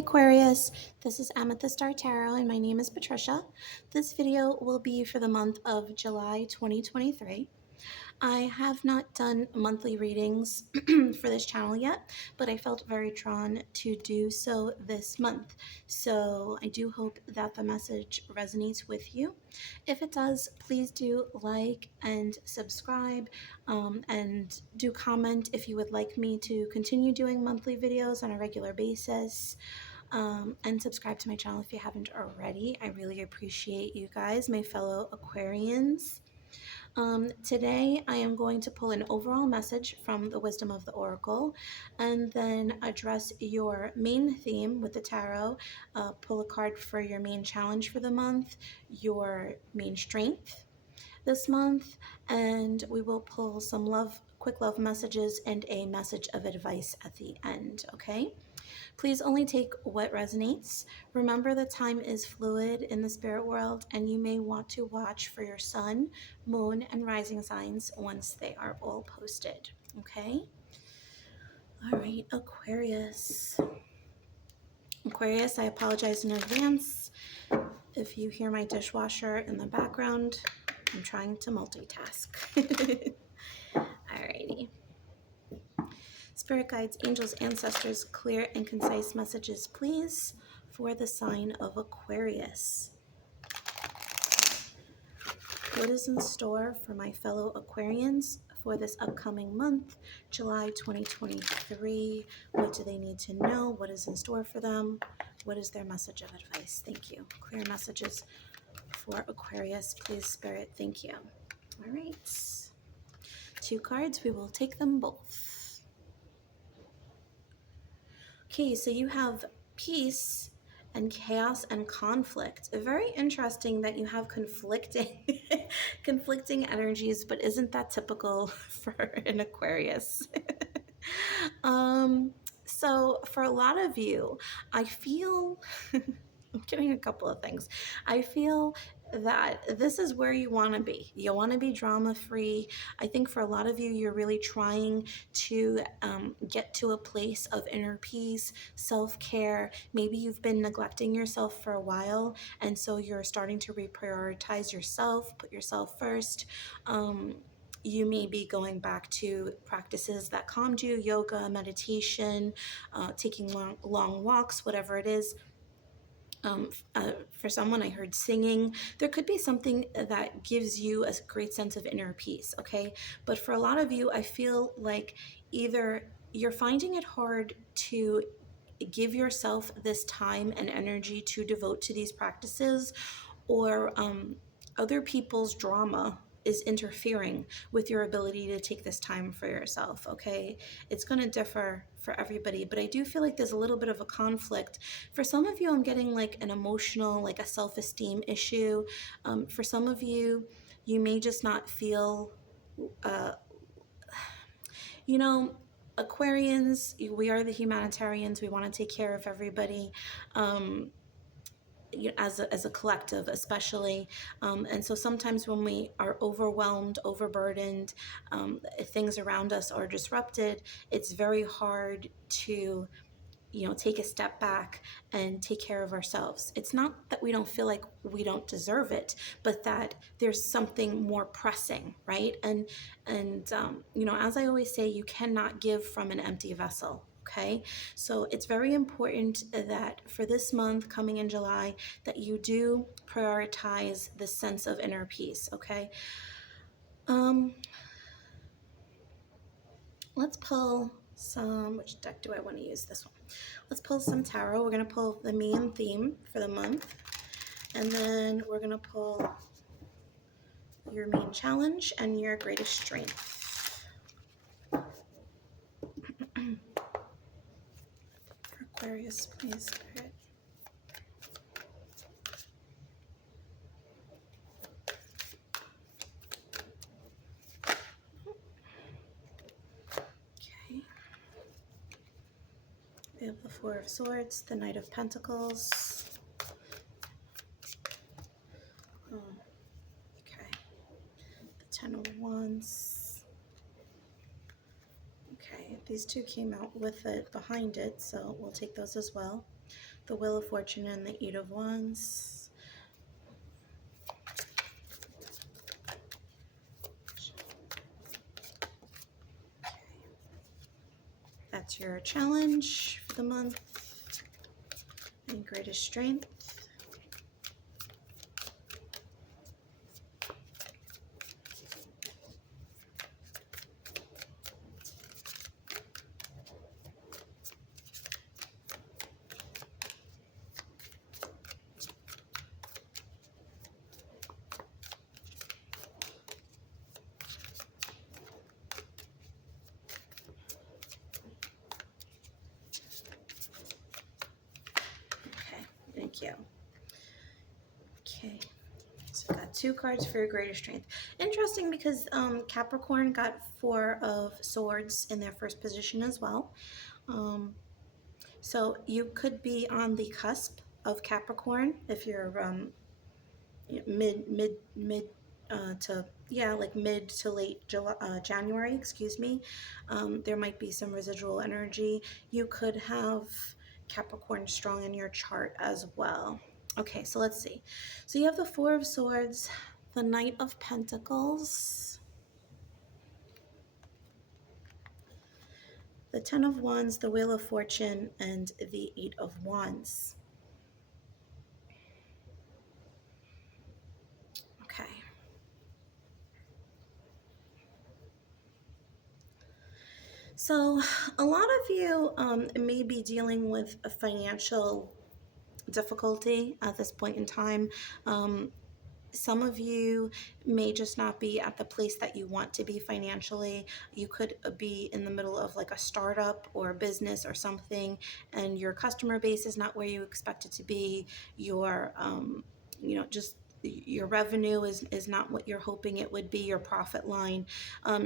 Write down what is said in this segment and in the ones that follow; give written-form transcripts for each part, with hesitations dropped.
Aquarius, this is Amethyst Star Tarot and my name is Patricia. This video will be for the month of July 2023. I have not done monthly readings for this channel yet, but I felt very drawn to do so this month. So I do hope that the message resonates with you. If it does, please do like and subscribe, and do comment if you would like me to continue doing monthly videos on a regular basis. And subscribe to my channel if you haven't already. I really appreciate you guys, my fellow Aquarians. Today I am going to pull an overall message from the Wisdom of the Oracle and then address your main theme with the tarot, pull a card for your main challenge for the month, your main strength this month, and we will pull some quick love messages and a message of advice at the end, okay? Please only take what resonates. Remember that time is fluid in the spirit world, and you may want to watch for your sun, moon, and rising signs once they are all posted. Okay? All right, Aquarius. Aquarius, I apologize in advance if you hear my dishwasher in the background. I'm trying to multitask. Alrighty. Spirit guides, angels, ancestors, clear and concise messages, please, for the sign of Aquarius. What is in store for my fellow Aquarians for this upcoming month, July 2023? What do they need to know? What is in store for them? What is their message of advice? Thank you. Clear messages for Aquarius, please, Spirit. Thank you. All right. 2 cards. We will take them both. Okay, so you have peace and chaos and conflict. Very interesting that you have conflicting conflicting energies, but isn't that typical for an Aquarius? So for a lot of you, I feel I'm getting a couple of things. I feel that this is where you want to be. You want to be drama free. I think for a lot of you, you're really trying to get to a place of inner peace, self-care. Maybe you've been neglecting yourself for a while, and so you're starting to reprioritize yourself, put yourself first. You may be going back to practices that calmed you, yoga, meditation, taking long walks, whatever it is. For someone, I heard singing. There could be something that gives you a great sense of inner peace, okay? But for a lot of you, I feel like either you're finding it hard to give yourself this time and energy to devote to these practices, or other people's drama is interfering with your ability to take this time for yourself, okay? It's going to differ for everybody, but I do feel like there's a little bit of a conflict. For some of you, I'm getting like an emotional, like a self-esteem issue. For some of you, you may just not feel, you know, Aquarians, we are the humanitarians. We want to take care of everybody. As a collective, especially, and so sometimes when we are overwhelmed, overburdened, things around us are disrupted, it's very hard to take a step back and take care of ourselves. It's not that we don't feel like we don't deserve it, but that there's something more pressing, right? And as I always say, you cannot give from an empty vessel. Okay, so it's very important that for this month coming in July, that you do prioritize this sense of inner peace. Okay, let's pull some. Which deck do I want to use? This one. Let's pull some tarot. We're going to pull the main theme for the month, and then we're going to pull your main challenge and your greatest strength. Aquarius, please, Spirit. Okay. We have the Four of Swords, the Knight of Pentacles. Okay. The Ten of Wands. Okay, these two came out with it behind it, so we'll take those as well. the Wheel of Fortune and the Eight of Wands. That's your challenge for the month. And greatest strength. Okay, thank you. Okay, so I've got 2 cards for your greater strength. Interesting because Capricorn got 4 of Swords in their first position as well. So you could be on the cusp of Capricorn if you're mid to like mid to late January, excuse me. There might be some residual energy. You could have Capricorn strong in your chart as well. Okay, so let's see. So you have the Four of Swords, the Knight of Pentacles, the Ten of Wands, the Wheel of Fortune, and the Eight of Wands. Okay. So a lot of you may be dealing with a financial difficulty at this point in time. Some of you may just not be at the place that you want to be financially. You could be in the middle of like a startup or a business or something, and your customer base is not where you expect it to be. Your, just your revenue is not what you're hoping it would be, your profit line.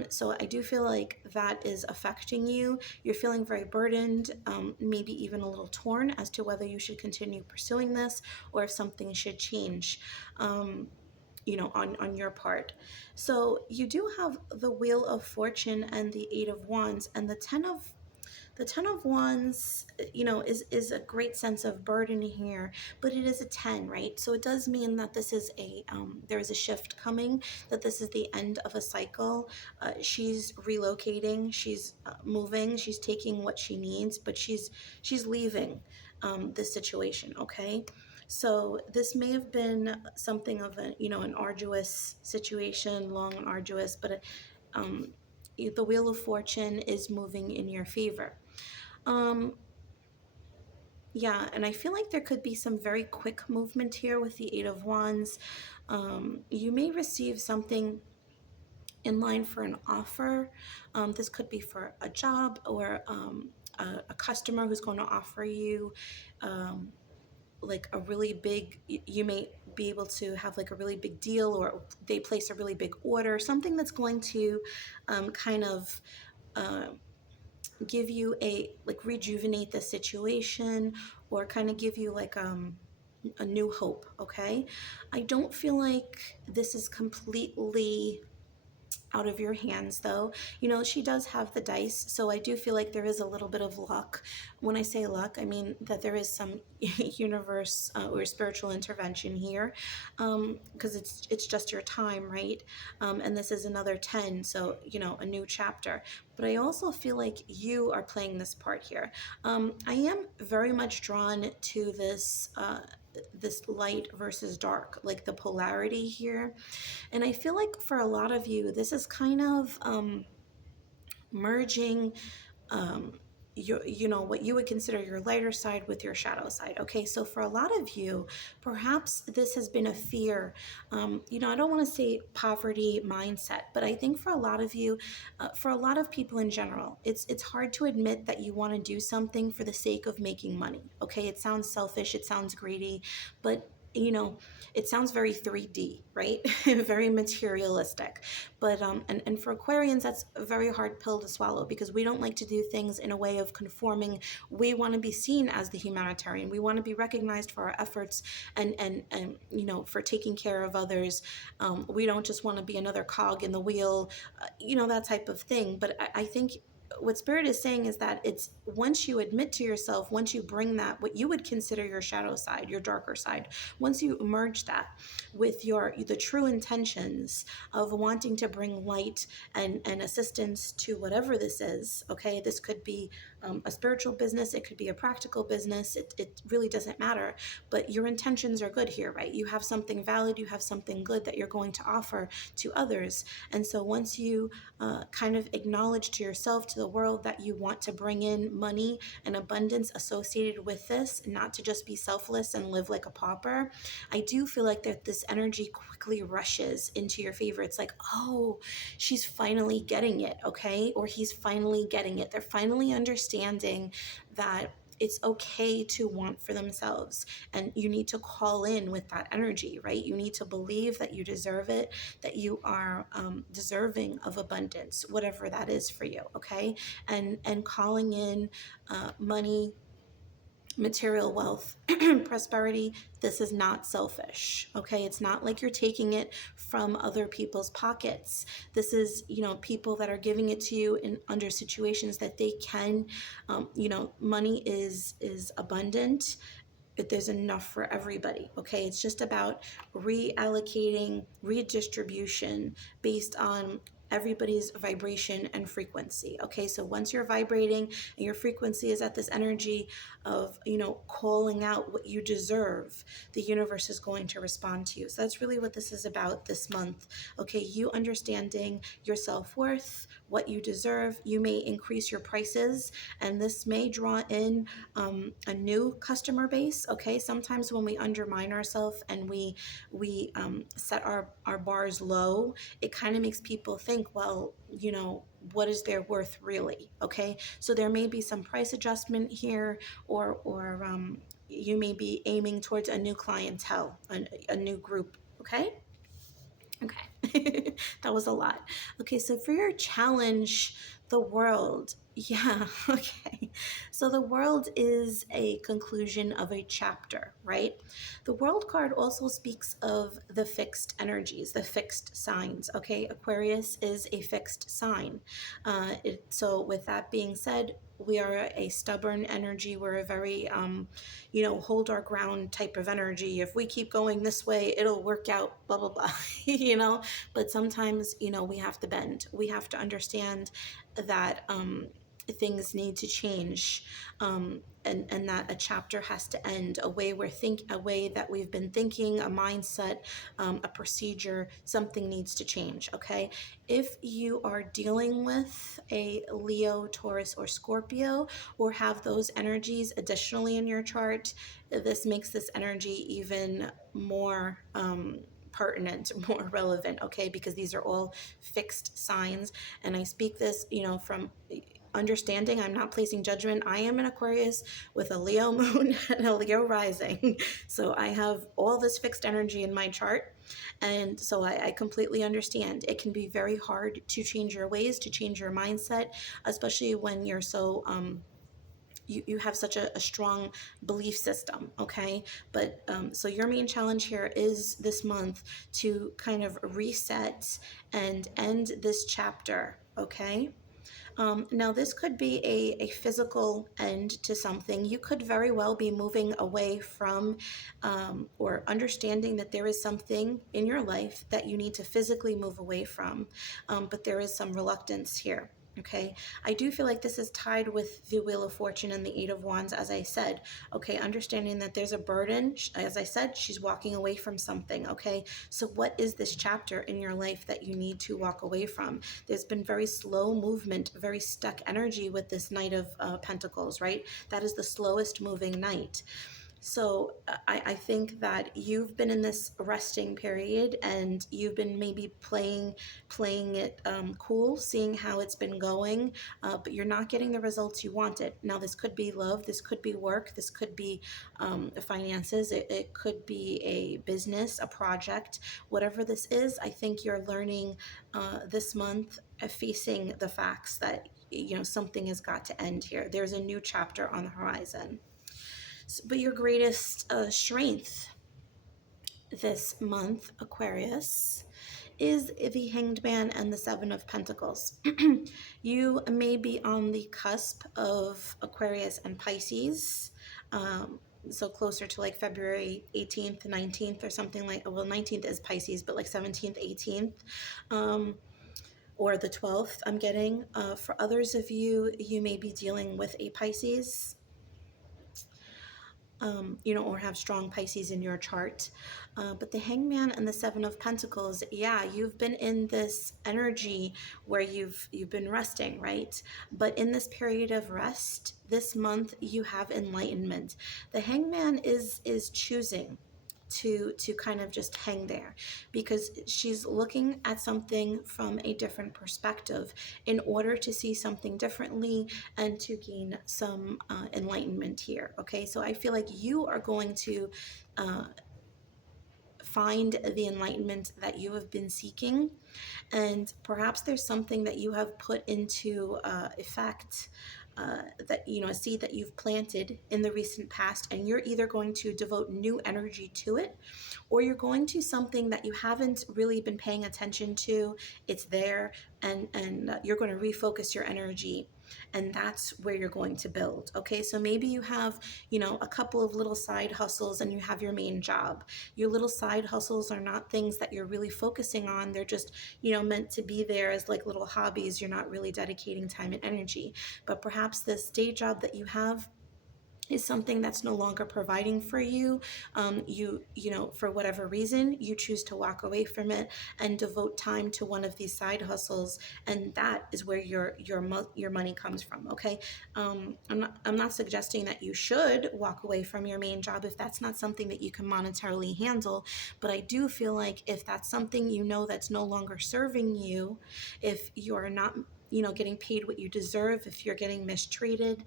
So I do feel like that is affecting you. You're feeling very burdened, maybe even a little torn as to whether you should continue pursuing this or if something should change. On your part. So you do have the Wheel of Fortune and the Eight of Wands, and the Ten of Wands, is a great sense of burden here, but it is a 10, right? So it does mean that this is there is a shift coming, that this is the end of a cycle. She's relocating, she's moving, she's taking what she needs, but she's leaving this situation, okay? So this may have been something of an arduous situation, long and arduous, but the Wheel of Fortune is moving in your favor. Yeah, and I feel like there could be some very quick movement here with the Eight of Wands. You may receive something in line for an offer. This could be for a job or a customer who's going to offer you like a really big, you may be able to have like a really big deal, or they place a really big order, something that's going to kind of give you like rejuvenate the situation, or kind of give you like a new hope. Okay, I don't feel like this is completely out of your hands though. She does have the dice, so I do feel like there is a little bit of luck. When I say luck, I mean that there is some universe or spiritual intervention here, because it's just your time, right? And this is another 10, so a new chapter. But I also feel like you are playing this part here. I am very much drawn to this light versus dark, like the polarity here. And I feel like for a lot of you, this is kind of merging what you would consider your lighter side with your shadow side. Okay, so for a lot of you, perhaps this has been a fear. I don't want to say poverty mindset, but I think for a lot of you, for a lot of people in general, it's hard to admit that you want to do something for the sake of making money. Okay, it sounds selfish, it sounds greedy, but it sounds very 3D, right? Very materialistic. But and for Aquarians, that's a very hard pill to swallow, because we don't like to do things in a way of conforming. We want to be seen as the humanitarian. We want to be recognized for our efforts and for taking care of others. We don't just want to be another cog in the wheel, that type of thing. But I think what Spirit is saying is that it's once you admit to yourself, once you bring that, what you would consider your shadow side, your darker side, once you merge that with the true intentions of wanting to bring light and assistance to whatever this is, okay? This could be a spiritual business, it could be a practical business, it really doesn't matter. But your intentions are good here, right? You have something valid, you have something good that you're going to offer to others. And so once you kind of acknowledge to yourself, to the world, that you want to bring in money and abundance associated with this, not to just be selfless and live like a pauper, I do feel like that this energy quickly rushes into your favor. It's like, oh, she's finally getting it, okay? Or he's finally getting it. They're finally understanding that it's okay to want for themselves, and you need to call in with that energy, right? You need to believe that you deserve it, that you are deserving of abundance, whatever that is for you, okay? And calling in money, material wealth, prosperity. This is not selfish, okay? It's not like you're taking it from other people's pockets. This is, people that are giving it to you in under situations that they can, money is abundant. There's enough for everybody, okay? It's just about reallocating, redistribution based on everybody's vibration and frequency, okay? So once you're vibrating and your frequency is at this energy of, calling out what you deserve, the universe is going to respond to you. So that's really what this is about this month, okay? You understanding your self-worth, what you deserve. You may increase your prices, and this may draw in a new customer base, okay? Sometimes when we undermine ourselves and we set our bars low, it kind of makes people think, well, what is their worth really, okay? So there may be some price adjustment here, or you may be aiming towards a new clientele, a new group, okay? Okay, that was a lot. Okay, so for your challenge, the world. Yeah, okay. So the world is a conclusion of a chapter, right? The world card also speaks of the fixed energies, the fixed signs, okay? Aquarius is a fixed sign. So with that being said, we are a stubborn energy. We're a very, hold our ground type of energy. If we keep going this way, it'll work out, blah, blah, blah, But sometimes, we have to bend. We have to understand that things need to change, and that a chapter has to end. A way that we've been thinking, a mindset, a procedure, something needs to change. Okay, if you are dealing with a Leo, Taurus, or Scorpio, or have those energies additionally in your chart, this makes this energy even more pertinent, more relevant, okay? Because these are all fixed signs. And I speak this, from understanding. I'm not placing judgment. I am an Aquarius with a Leo moon and a Leo rising. So I have all this fixed energy in my chart. And so I completely understand. It can be very hard to change your ways, to change your mindset, especially when you're so you have such a strong belief system, okay? But so your main challenge here is this month to kind of reset and end this chapter, okay? Now, this could be a physical end to something. You could very well be moving away from or understanding that there is something in your life that you need to physically move away from, but there is some reluctance here. Okay, I do feel like this is tied with the Wheel of Fortune and the Eight of Wands, as I said. Okay, understanding that there's a burden. As I said, she's walking away from something. Okay, so what is this chapter in your life that you need to walk away from? There's been very slow movement, very stuck energy with this Knight of Pentacles, right? That is the slowest moving knight. So I think that you've been in this resting period, and you've been maybe playing it cool, seeing how it's been going, but you're not getting the results you wanted. Now, this could be love, this could be work, this could be finances, it could be a business, a project, whatever this is. I think you're learning this month, facing the facts that something has got to end here. There's a new chapter on the horizon. But your greatest strength this month, Aquarius, is the Hanged Man and the Seven of Pentacles. You may be on the cusp of Aquarius and Pisces. So closer to like February 18th, 19th or something like, well, 19th is Pisces, but like 17th, 18th. Or the 12th, I'm getting. For others of you, you may be dealing with a Pisces, or have strong Pisces in your chart. But the Hangman and the Seven of Pentacles, yeah, you've been in this energy where you've been resting, right? But in this period of rest, this month, you have enlightenment. The Hangman is choosing to kind of just hang there, because she's looking at something from a different perspective in order to see something differently and to gain some enlightenment here. Okay, so I feel like you are going to find the enlightenment that you have been seeking, and perhaps there's something that you have put into effect, that, a seed that you've planted in the recent past, and you're either going to devote new energy to it, or you're going to something that you haven't really been paying attention to. It's there, and you're going to refocus your energy, and that's where you're going to build. Okay, so maybe you have, a couple of little side hustles, and you have your main job. Your little side hustles are not things that you're really focusing on. They're just, meant to be there as like little hobbies. You're not really dedicating time and energy. But perhaps this day job that you have is something that's no longer providing for you. For whatever reason, you choose to walk away from it and devote time to one of these side hustles, and that is where your money comes from. Okay, I'm not suggesting that you should walk away from your main job if that's not something that you can monetarily handle, but I do feel like if that's something that's no longer serving you, if you're not getting paid what you deserve, if you're getting mistreated,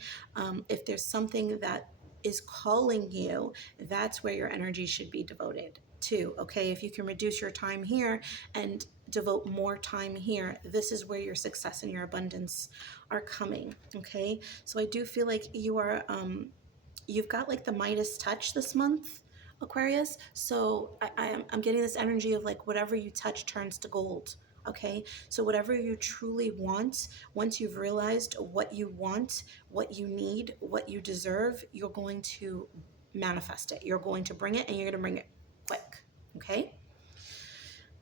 if there's something that is calling you, that's where your energy should be devoted to. Okay, if you can reduce your time here and devote more time here, this is where your success and your abundance are coming. Okay, so I do feel like you've got like the Midas touch this month, Aquarius. So I'm getting this energy of like whatever you touch turns to gold. Okay, so whatever you truly want, once you've realized what you want, what you need, what you deserve, you're going to manifest it. You're going to bring it, and you're going to bring it quick. Okay.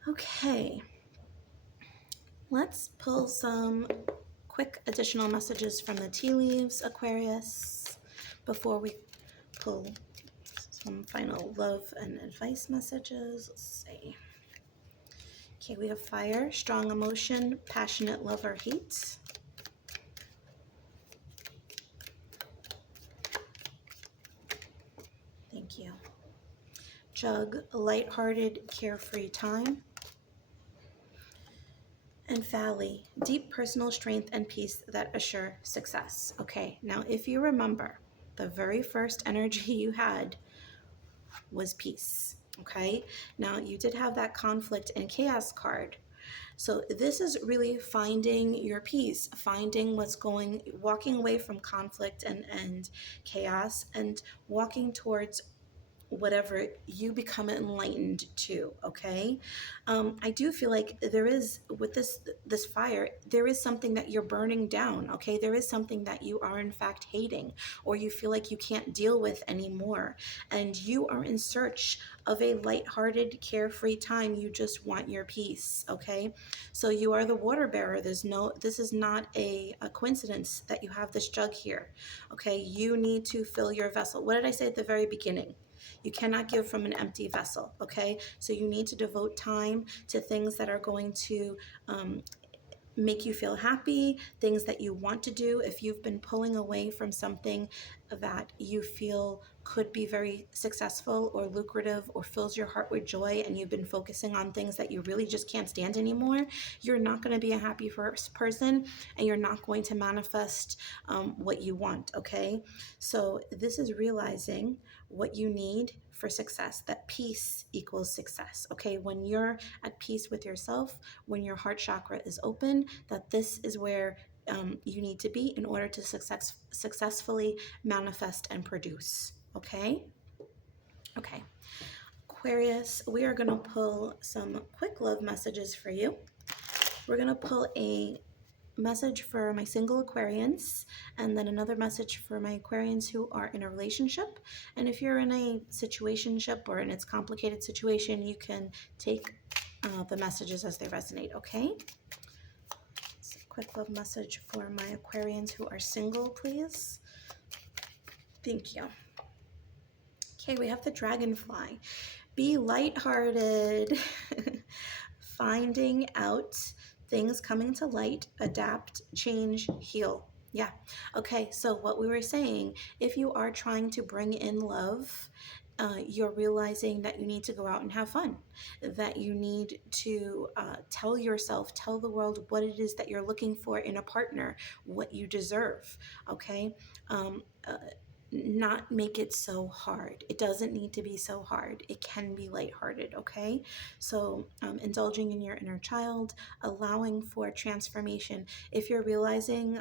Okay, let's pull some quick additional messages from the tea leaves, Aquarius, before we pull some final love and advice messages. Let's see. Okay, we have fire, strong emotion, passionate love or hate. Thank you. Jug, lighthearted, carefree time. And Valley, deep personal strength and peace that assure success. Okay, now if you remember, the very first energy you had was peace. Okay, now you did have that conflict and chaos card. So this is really finding your peace, finding walking away from conflict and chaos, and walking towards whatever you become enlightened to. Okay, I do feel like there is, with this fire, there is something that you're burning down. Okay, there is something that you are in fact hating, or you feel like you can't deal with anymore, and you are in search of a lighthearted, carefree time. You just want your peace. Okay, so you are the water bearer. This is not a coincidence that you have this jug here. Okay, you need to fill your vessel. What did I say at the very beginning? You cannot give from an empty vessel. Okay, so you need to devote time to things that are going to make you feel happy, things that you want to do. If you've been pulling away from something that you feel could be very successful or lucrative or fills your heart with joy, and you've been focusing on things that you really just can't stand anymore, you're not going to be a happy person, and you're not going to manifest what you want. Okay, so this is realizing what you need for success, that peace equals success. Okay, when you're at peace with yourself, when your heart chakra is open, that this is where you need to be in order to successfully manifest and produce. Okay? Okay. Aquarius, we are going to pull some quick love messages for you. We're going to pull a message for my single Aquarians, and then another message for my Aquarians who are in a relationship. And if you're in a situationship or in its complicated situation, you can take the messages as they resonate, okay? So quick love message for my Aquarians who are single, please. Thank you. Okay, we have the dragonfly. Be lighthearted. Finding out things coming to light, adapt, change, heal. Yeah. Okay, so what we were saying, if you are trying to bring in love, you're realizing that you need to go out and have fun, that you need to tell yourself, tell the world what it is that you're looking for in a partner, what you deserve. Okay. Um, uh, Not make it so hard. It doesn't need to be so hard. It can be lighthearted, okay? So indulging in your inner child, allowing for transformation. If you're realizing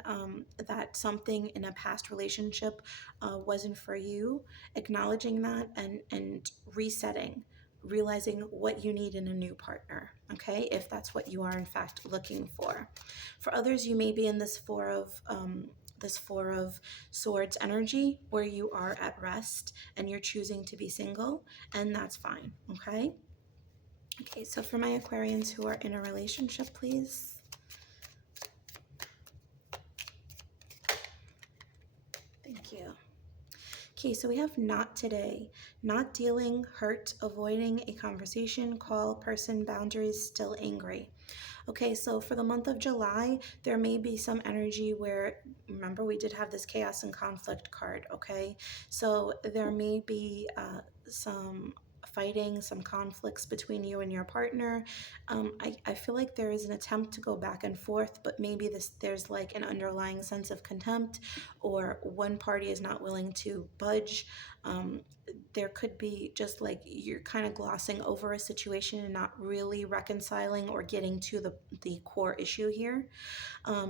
that something in a past relationship wasn't for you, acknowledging that and resetting, realizing what you need in a new partner, okay? If that's what you are in fact looking for. For others, you may be in this this Four of Swords energy where you are at rest and you're choosing to be single, and that's fine, okay? Okay, so for my Aquarians who are in a relationship, please. Thank you. Okay, so we have not today. Not dealing, hurt, avoiding a conversation, call, person, boundaries, still angry. Okay, so for the month of July, there may be some energy where, remember, we did have this chaos and conflict card, okay? So there may be some fighting, some conflicts between you and your partner. I feel like there is an attempt to go back and forth, but maybe there's like an underlying sense of contempt, or one party is not willing to budge. There could be just like you're kind of glossing over a situation and not really reconciling or getting to the core issue here. I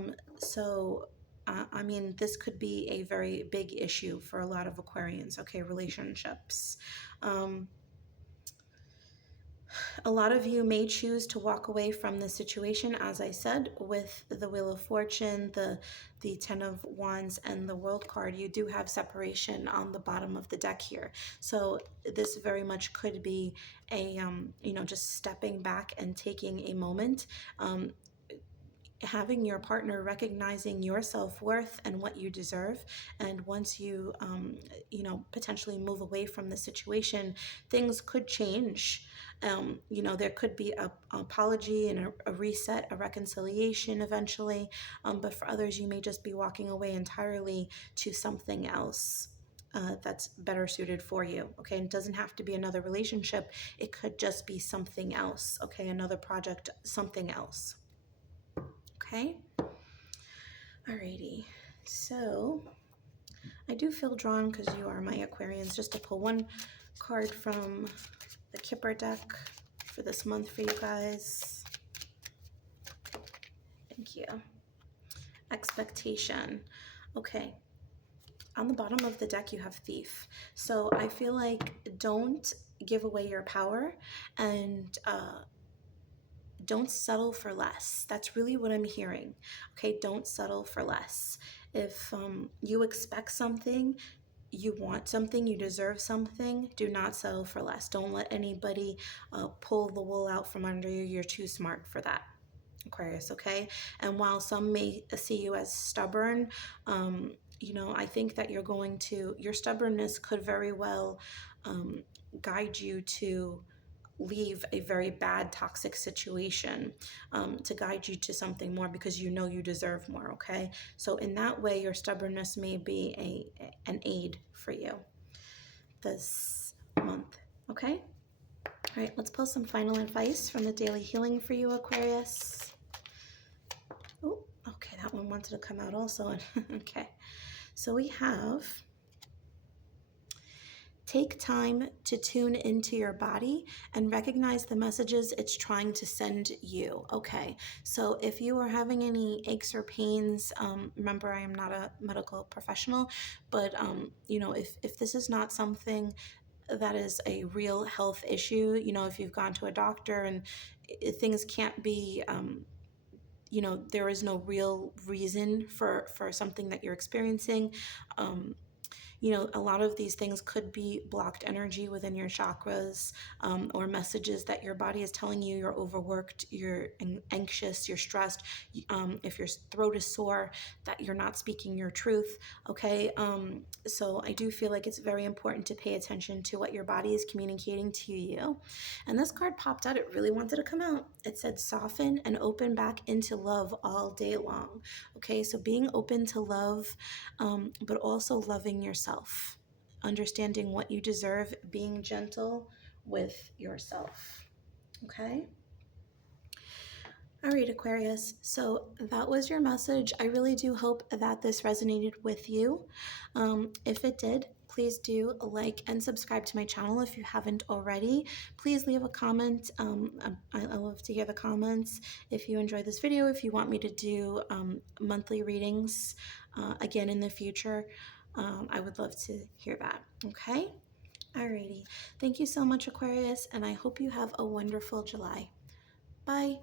mean, this could be a very big issue for a lot of Aquarians, okay, relationships. A lot of you may choose to walk away from the situation, as I said, with the Wheel of Fortune, the Ten of Wands, and the World card. You do have separation on the bottom of the deck here. So this very much could be a, just stepping back and taking a moment. Having your partner recognizing your self-worth and what you deserve, and once you potentially move away from the situation, things could change. There could be a apology and a reset, a reconciliation eventually, but for others you may just be walking away entirely to something else that's better suited for you. Okay, and it doesn't have to be another relationship, it could just be something else. Okay, another project, something else. Okay, alrighty, so I do feel drawn, because you are my Aquarians, just to pull one card from the Kipper deck for this month for you guys. Thank you. Expectation. Okay, on the bottom of the deck you have Thief. So I feel like don't give away your power, and don't settle for less. That's really what I'm hearing. Okay, don't settle for less. If you expect something, you want something, you deserve something, do not settle for less. Don't let anybody pull the wool out from under you. You're too smart for that, Aquarius, okay? And while some may see you as stubborn, I think that your stubbornness could very well guide you to leave a very bad toxic situation, to guide you to something more, because you know you deserve more, okay? So in that way, your stubbornness may be an aid for you this month, okay? All right, let's pull some final advice from the daily healing for you, Aquarius. Oh, okay, that one wanted to come out also. Okay, so we have: take time to tune into your body and recognize the messages it's trying to send you. Okay, so if you are having any aches or pains, remember, I am not a medical professional, but if this is not something that is a real health issue. You know, if you've gone to a doctor and things can't be, you know, there is no real reason for something that you're experiencing. You know, a lot of these things could be blocked energy within your chakras, or messages that your body is telling you you're overworked, you're anxious, you're stressed. If your throat is sore, that you're not speaking your truth. Okay. So I do feel like it's very important to pay attention to what your body is communicating to you. And this card popped out. It really wanted to come out. It said, soften and open back into love all day long. Okay. So being open to love, but also loving yourself, understanding what you deserve, being gentle with yourself. Okay. All right, Aquarius. So that was your message. I really do hope that this resonated with you. If it did, please do like and subscribe to my channel if you haven't already. Please leave a comment. I love to hear the comments. If you enjoyed this video, if you want me to do monthly readings again in the future, I would love to hear that. Okay? Alrighty. Thank you so much, Aquarius, and I hope you have a wonderful July. Bye.